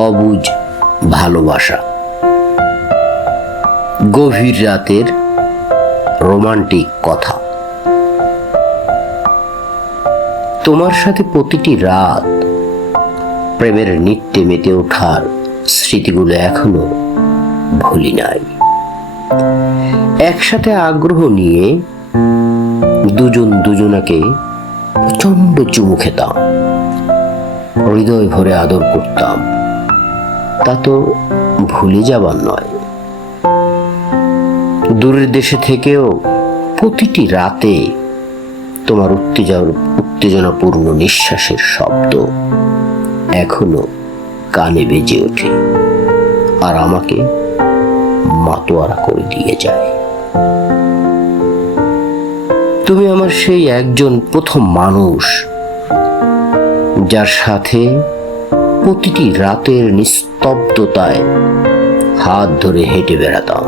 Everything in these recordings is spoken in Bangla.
অবুঝ ভালোবাসা। গভীর রাতের রোমান্টিক কথা। তোমার সাথে প্রতিটি রাত প্রেমের নিত্যে মেতে ওঠার স্মৃতিগুলো এখনও ভুলি নাই। একসাথে আগ্রহ নিয়ে দুজন দুজনাকে প্রচণ্ড চুমু খেতাম। হৃদয় ভরে আদর করতাম। তা তো ভুলে যাবার নয়। দূরের দেশে থেকেও প্রতিটি রাতে তোমার উত্তেজনা উত্তেজনাপূর্ণ নিঃশ্বাসের শব্দ এখনও কানে বেজে ওঠে আর আমাকে মাতোয়ারা করে দিয়ে যায়। তুমি আমার সেই একজন প্রথম মানুষ যার সাথে প্রতিটি রাতের নিস্তব্ধতায় হাত ধরে হেঁটে বেড়াতাম।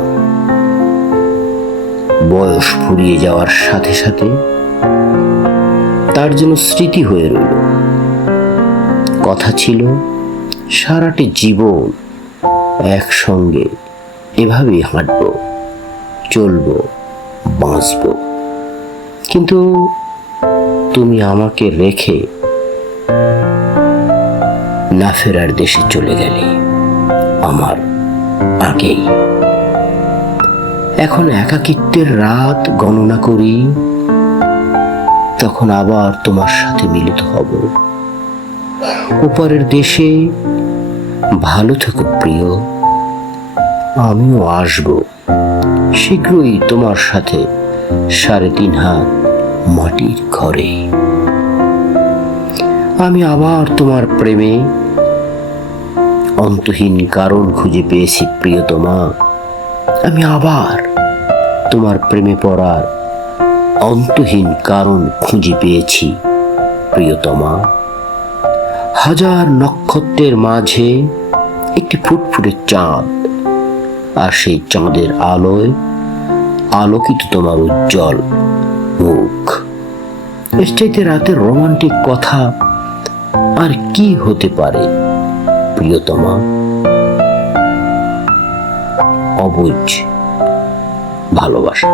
বয়স ফুরিয়ে যাওয়ার সাথে সাথে তার জন্য স্মৃতি হয়ে রইল। কথা ছিল, সারাটি জীবন একসঙ্গে এভাবেই হাঁটবো, চলবো, বাঁচবো। কিন্তু তুমি আমাকে রেখে না ফেরার দেশে চলে গেলে আমার আগেই। এখন একাকিত্বের রাত গণনা করি, তখন আবার তোমার সাথে মিলিত হব। উপরের দেশে ভালো থেকো প্রিয়, আমিও আসব। শীঘ্রই তোমার সাথে সাড়ে তিন হাত মাটির ঘরে। আমি আবার তোমার প্রেমে অন্তহীন কারণ খুঁজে পেয়েছি প্রিয়তমা। আমি আবার তোমার প্রেমে পড়ার অন্তহীন কারণ খুঁজে পেয়েছি প্রিয়তমা। হাজার নক্ষত্রের মাঝে একটি ফুটফুটে চাঁদ, আর সেই চাঁদের আলোয় আলোকিত তোমার উজ্জ্বল মুখ। এর রাতের রোমান্টিক কথা আর কি হতে পারে প্রিয়তমা? অবুঝ ভালোবাসা।